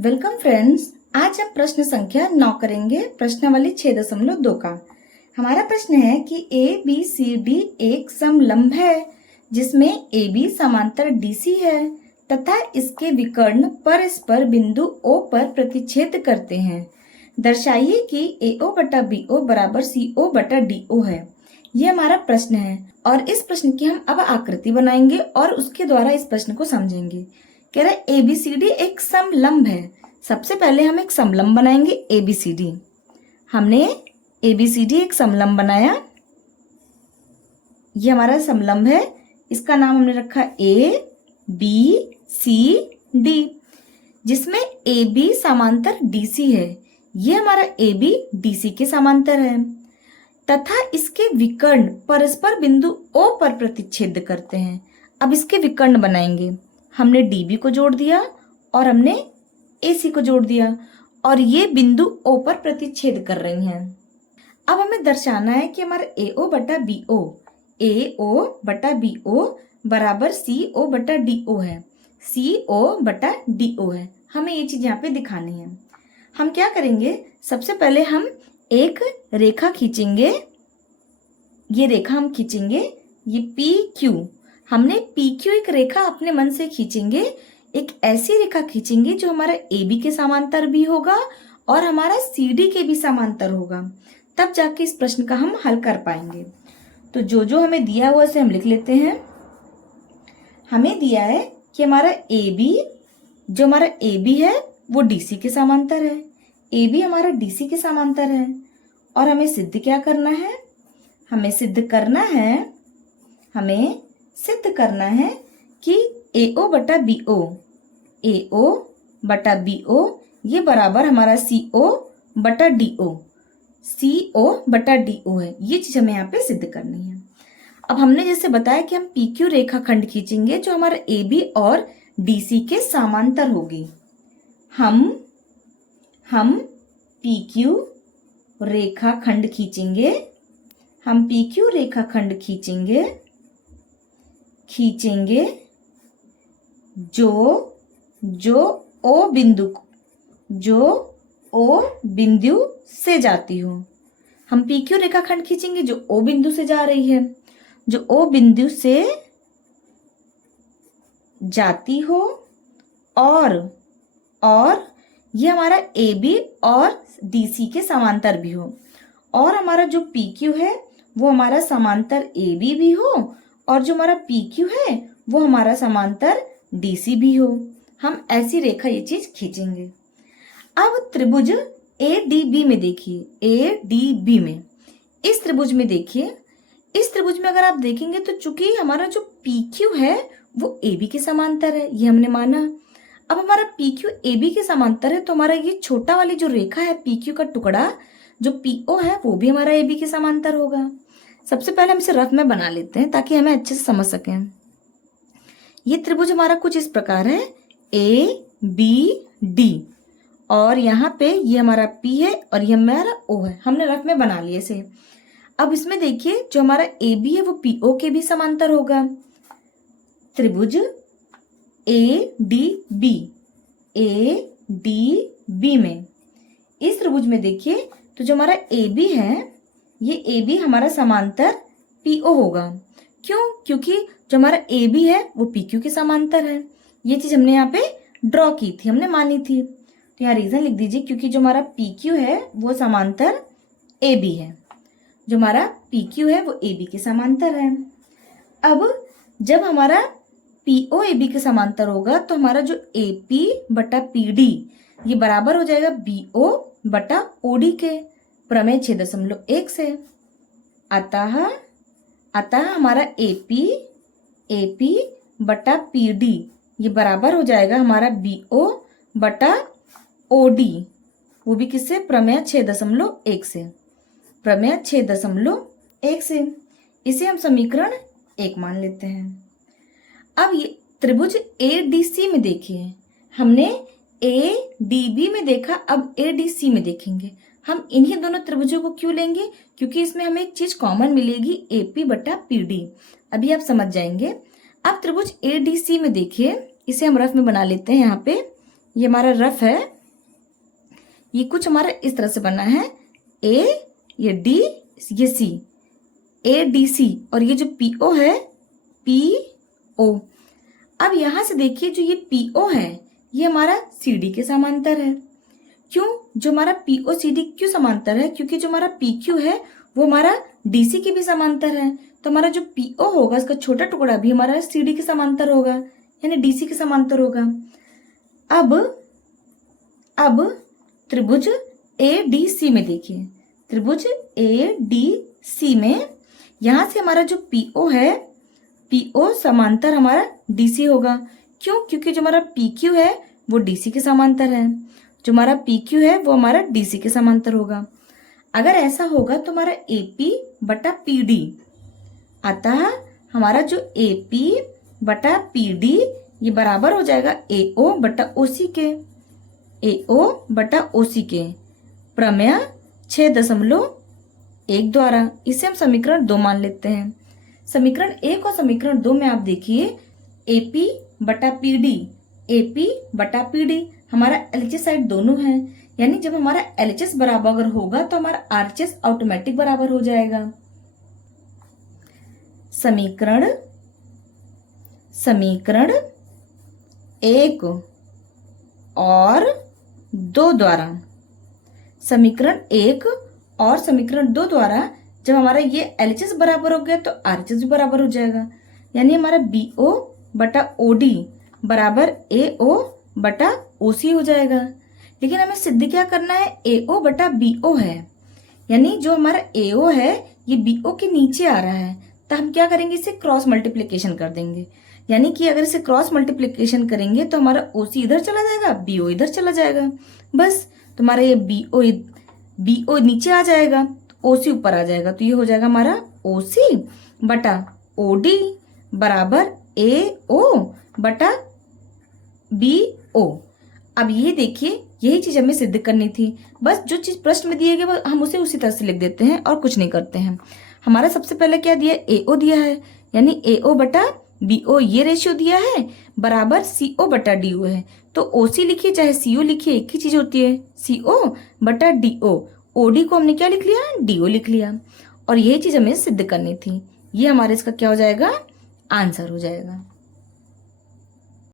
Welcome friends. आज हम प्रश्न संख्या 9 करेंगे, प्रश्नावली 6.2 का। हमारा प्रश्न है कि ए बी सी डी एक समलंब है जिसमें ए बी समांतर डीसी है तथा इसके विकर्ण परस्पर बिंदु ओ पर प्रतिच्छेद करते हैं। दर्शाइए कि AO बटा BO बराबर CO बटा DO है। ये हमारा प्रश्न है और इस प्रश्न की हम अब आकृति बनाएंगे और उसके द्वारा इस प्रश्न को समझेंगे। कह रहा है ABCD एक समलंब है। सबसे पहले हम एक समलंब बनाएंगे ABCD। हमने ABCD एक समलंब बनाया। ये हमारा समलंब है, इसका नाम हमने रखा ABCD, जिसमें AB समांतर DC है। ये हमारा AB DC के समांतर है तथा इसके विकर्ण परस्पर बिंदु O पर प्रतिच्छेद करते हैं। अब इसके विकर्ण बनाएंगे। हमने DB को जोड़ दिया और हमने AC को जोड़ दिया और ये बिंदु O पर प्रतिच्छेद कर रही हैं। अब हमें दर्शाना है कि हमारा AO बटा BO बराबर CO बटा DO है। CO बटा DO है। हमें ये चीज यहाँ पे दिखानी है। हम क्या करेंगे, सबसे पहले हम एक रेखा खींचेंगे। ये रेखा हम खींचेंगे, ये PQ। हमने PQ एक रेखा अपने मन से खींचेंगे। एक ऐसी रेखा खींचेंगे जो हमारा AB के समांतर भी होगा और हमारा CD के भी समांतर होगा, तब जाके इस प्रश्न का हम हल कर पाएंगे। तो जो हमें दिया हुआ उसे हम लिख लेते हैं। हमें दिया है कि हमारा AB है वो DC के समांतर है। AB हमारा DC के समांतर है और हमें सिद्ध क्या करना है? हमें सिद्ध करना है कि AO बटा BO ये बराबर हमारा CO बटा DO है। ये चीज हमें यहाँ पे सिद्ध करनी है। अब हमने जैसे बताया कि हम PQ रेखाखंड खींचेंगे जो हमारा AB और DC के समांतर होगी। हम PQ रेखाखंड खींचेंगे जो O बिंदु से जाती हो। हम PQ रेखाखंड खींचेंगे जो O बिंदु से जा रही है, जो O बिंदु से जाती हो और ये हमारा AB और DC के समांतर भी हो और हमारा जो PQ है वो हमारा समांतर AB भी हो और जो हमारा PQ है वो हमारा समांतर DC भी हो। हम ऐसी रेखा ये चीज खींचेंगे। अब त्रिभुज ADB में देखिए, ADB में इस त्रिभुज में अगर आप देखेंगे तो चूंकि हमारा जो PQ है वो AB के समांतर है, ये हमने माना। अब हमारा PQ AB के समांतर है तो हमारा ये छोटा वाली जो रेखा है PQ का टुकड़ा जो PO है वो भी हमारा AB के समांतर होगा। सबसे पहले हम इसे रफ में बना लेते हैं ताकि हमें अच्छे से समझ सकें। ये त्रिभुज हमारा कुछ इस प्रकार है ABD और यहाँ पे ये हमारा P है और ये हमारा O है। हमने रफ में बना लिया इसे। अब इसमें देखिए जो हमारा AB है वो PO के भी समांतर होगा। त्रिभुज ADB में इस त्रिभुज में देखिए तो जो हमारा AB है ये AB हमारा समांतर PO होगा। क्यों? क्योंकि जो हमारा AB है वो PQ के समांतर है। ये चीज हमने यहाँ पे ड्रॉ की थी, हमने मानी थी। तो यहाँ रीजन लिख दीजिए, क्योंकि जो हमारा PQ है वो समांतर AB है। जो हमारा PQ है वो AB के समांतर है। अब जब हमारा PO AB के समांतर होगा तो हमारा जो AP बटा PD ये बराबर हो जाएगा BO बटा OD के, प्रमेय 6.1 से। अतः हमारा AP बटा PD ये बराबर हो जाएगा हमारा BO बटा OD, वो भी किससे? प्रमेय 6.1 से। प्रमेय 6.1 से इसे हम समीकरण 1 मान लेते हैं। अब ये त्रिभुज ADC में देखिए, हमने ADB में देखा, अब ADC में देखेंगे। हम इन्हीं दोनों त्रिभुजों को क्यों लेंगे? क्योंकि इसमें हमें एक चीज कॉमन मिलेगी, AP बटा PD। अभी आप समझ जाएंगे। अब त्रिभुज ADC में देखिए, इसे हम रफ में बना लेते हैं। यहाँ पे ये हमारा रफ है, ये कुछ हमारा इस तरह से बना है, ए, ये डी, ये सी, ए डी सी, और ये जो पी ओ है, पी ओ। अब यहां से देखिए जो ये पी ओ है ये हमारा सी डी के समांतर है। क्यों? जो हमारा पी ओ सी डी क्यों समांतर है? क्योंकि जो हमारा पी क्यू है वो हमारा डी सी के भी समांतर है, तो हमारा जो पी ओ होगा इसका छोटा टुकड़ा भी हमारा सी डी के समांतर होगा, यानी डी सी के समांतर होगा। अब त्रिभुज ए डी सी में देखिए, त्रिभुज ए डी सी में यहां से हमारा जो पी ओ है, पी ओ समांतर हमारा डी सी होगा। क्यों? क्योंकि जो हमारा पी क्यू है वो डी सी के समांतर है, जो हमारा पी क्यू है वो हमारा डी सी के समांतर होगा। अगर ऐसा होगा तो हमारा ए पी बटा पी डी, अतः हमारा जो ए पी बटा पी डी ये बराबर हो जाएगा ए ओ बटा ओ सी के, ए ओ बटा ओ सी के, प्रमेय 6.1 द्वारा। इसे हम समीकरण 2 मान लेते हैं। समीकरण 1 और समीकरण 2 में आप देखिए AP बटा PD, AP बटा PD हमारा LHS साइड दोनों है, यानी जब हमारा LHS बराबर अगर होगा तो हमारा RHS ऑटोमेटिक बराबर हो जाएगा। समीकरण 1 और 2 द्वारा, समीकरण 1 और समीकरण 2 द्वारा जब हमारा ये LHS बराबर हो गया तो RHS भी बराबर हो जाएगा, यानी हमारा BO बटा OD बराबर AO बटा OC हो जाएगा। लेकिन हमें सिद्ध क्या करना है, AO बटा BO है, यानी जो हमारा AO है ये BO के नीचे आ रहा है, तो हम क्या करेंगे, इसे क्रॉस मल्टीप्लिकेशन कर देंगे। यानी कि अगर इसे क्रॉस मल्टीप्लिकेशन करेंगे तो हमारा OC इधर चला जाएगा, BO इधर चला जाएगा, बस तुम्हारा ये BO नीचे आ जाएगा, OC ऊपर आ जाएगा, तो ये हो जाएगा हमारा OC बटा OD बराबर AO बटा BO। अब ये देखिए यही चीज हमें सिद्ध करनी थी, बस जो चीज प्रश्न में दिए गए हम उसे उसी तरह से लिख देते हैं और कुछ नहीं करते हैं। हमारा सबसे पहले क्या दिया, AO दिया है, यानी AO बटा BO ये रेशियो दिया है बराबर CO बटा DO है, तो OC लिखिए चाहे CO लिखिए एक ही चीज होती है, CO बटा DO। OD को हमने क्या लिख लिया, DO लिख लिया, और यही चीज हमें सिद्ध करनी थी। ये हमारे इसका क्या हो जाएगा, आंसर हो जाएगा।